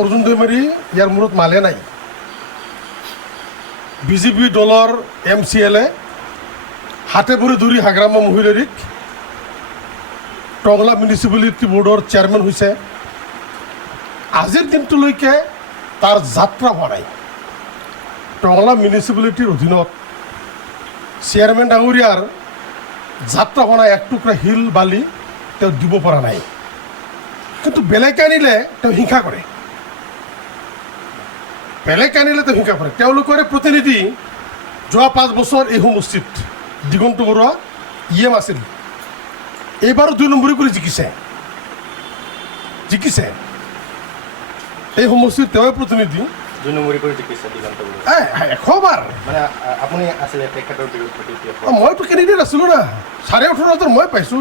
অৰ্জুন দৈমাৰী ইয়াৰ মূৰত মালে নাই বিজেপি দলৰ MCLA হাতে ভৰি ধৰি হাগ্ৰামা মহিলাৰীক টংলা মিউনিচিপালিটি বোৰ্ডৰ চেয়াৰমেন হৈছে আজিৰ দিনটোলৈকে তাৰ যাত্ৰা হোৱা নাই টংলা মিউনিচিপালিটিৰ অধীনত চেয়াৰমেন ডাঙৰীয়াৰ যাত্ৰা হোৱা নাই এক টুকুৰা শিল বালি তেওঁ দিব পৰা নাই কিন্তু বেলেগ আনিলে তেওঁ হিংসা কৰে বেলেগ আনিলে তেওঁ হিংসা কৰে তেওঁলোকৰে প্ৰতিনিধি যোৱা 5 বছৰ এই সমষ্টিত দিগন্ত বৰুৱা EM আছিল এইবাৰো 2 নম্বৰী কৰি জিকিছে এই সমষ্টিৰ তেওঁৱে প্ৰতিনিধি 2 নম্বৰী কৰি জিকিছে দিগন্ত বৰুৱা 100 বাৰ মানে আপুনি আছিলে তেখেতৰ বিৰুদ্ধে মইতো কেণ্ডিডেট আছিলোঁ না 18,500 মই পাইছোঁ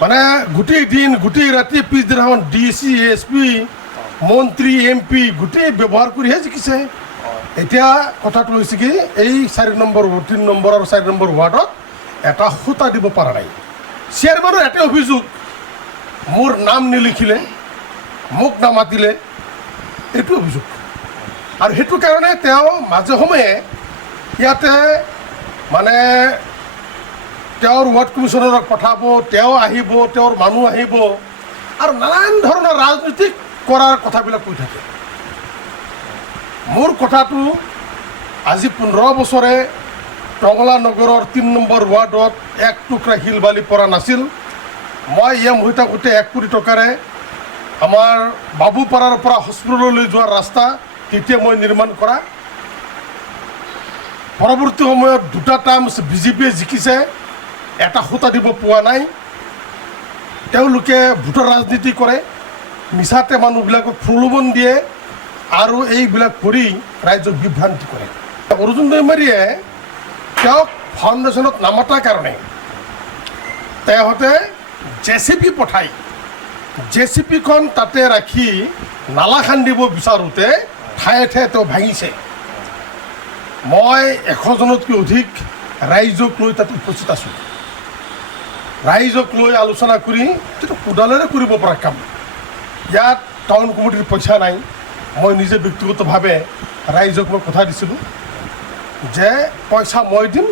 মানে গোটেই দিন গোটেই ৰাতি পিছদিনাখন DC SP মন্ত্ৰী MP গোটেই ব্যৱহাৰ কৰিহে জিকিছে এতিয়া কথাটো হৈছে কি এই 4 নম্বৰ 3 নম্বৰ আৰু 4 নম্বৰ ৱাৰ্ডত এটা খুঁটা দিব পৰা নাই চেয়াৰমেনৰ এটা অভিযোগ মোৰ নাম নিলিখিলে মোক নামাতিলে এইটো অভিযোগ আৰু সেইটো কাৰণে তেওঁ মাজে সময়ে ইয়াতে মানে তেওঁৰ ৱাৰ্ড কমিশ্যনাৰক পঠাব তেওঁ আহিব তেওঁৰ মানুহ আহিব আৰু নানান ধৰণৰ ৰাজনীতিক কৰাৰ কথাবিলাক কৈ থাকে মোৰ কথাটো আজি 15 বছৰে টংলা নগৰৰ 3 নম্বৰ ৱাৰ্ডত এক টুকুৰা শিল বালি পৰা নাছিল মই EM হৈ থাকোঁতে 1 কোটি টকাৰে আমাৰ বাবুপাৰাৰ পৰা হস্পিটেললৈ যোৱাৰ ৰাস্তা তেতিয়া মই নিৰ্মাণ কৰা পৰৱৰ্তী সময়ত 2টা টাৰ্ম বিজেপিয়ে জিকিছে এটা খুঁটা দিব পোৱা নাই তেওঁলোকে ভোটৰ ৰাজনীতি কৰে মিছাতে মানুহবিলাকক প্ৰলোভন দিয়ে আৰু এইবিলাক কৰি ৰাইজক বিভ্ৰান্তি কৰে অৰ্জুন দৈমাৰীয়ে তেওঁক ফাউণ্ডেশ্যনত নামাতাৰ কাৰণে তেওঁহঁতে JCB পঠাই JCBখন তাতে ৰাখি নালা খান্দিব বিচাৰোঁতে ঠায়ে ঠায়ে তেওঁ ভাঙিছে মই 100 জনতকৈ অধিক ৰাইজক লৈ তাত উপস্থিত আছোঁ ৰাইজক লৈ আলোচনা কৰি যিটো কোদালেৰে কৰিব পৰা কাম ইয়াত টাউন কমিটিৰ পইচা নাই মই নিজে ব্যক্তিগতভাৱে ৰাইজক মই কথা দিছিলোঁ যে পইচা মই দিম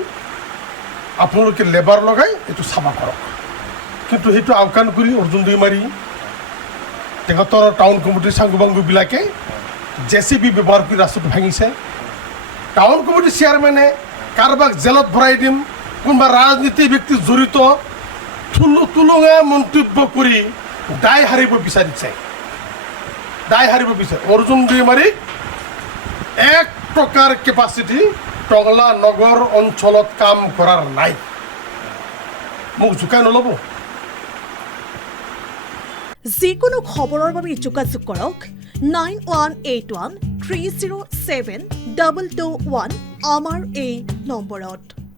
আপোনালোকে লেবাৰ লগাই এইটো চাফা কৰক কিন্তু সেইটো আওকাণ কৰি অৰ্জুন দৈমাৰী তেখেতৰ টাউন কমিটিৰ চাংগুবাংগুবিলাকে JCB ব্যৱহাৰ কৰি ৰাস্তাটো ভাঙিছে টাউন কমিটিৰ চেয়াৰমেনে কাৰোবাক জেলত ভৰাই দিম কোনোবা ৰাজনীতি ব্যক্তি জড়িত তুলুঙা মন্তব্য কৰি দায় হাৰিব বিচাৰিছে অৰ্জুন দৈমাৰীক 1 টকাৰ কেপাচিটি টংলা নগৰ অঞ্চলত কাম কৰাৰ নাই মোক জোকাই নল'ব যিকোনো খবৰৰ বাবে যোগাযোগ কৰক 9181 307 221 আমাৰ এই নম্বৰত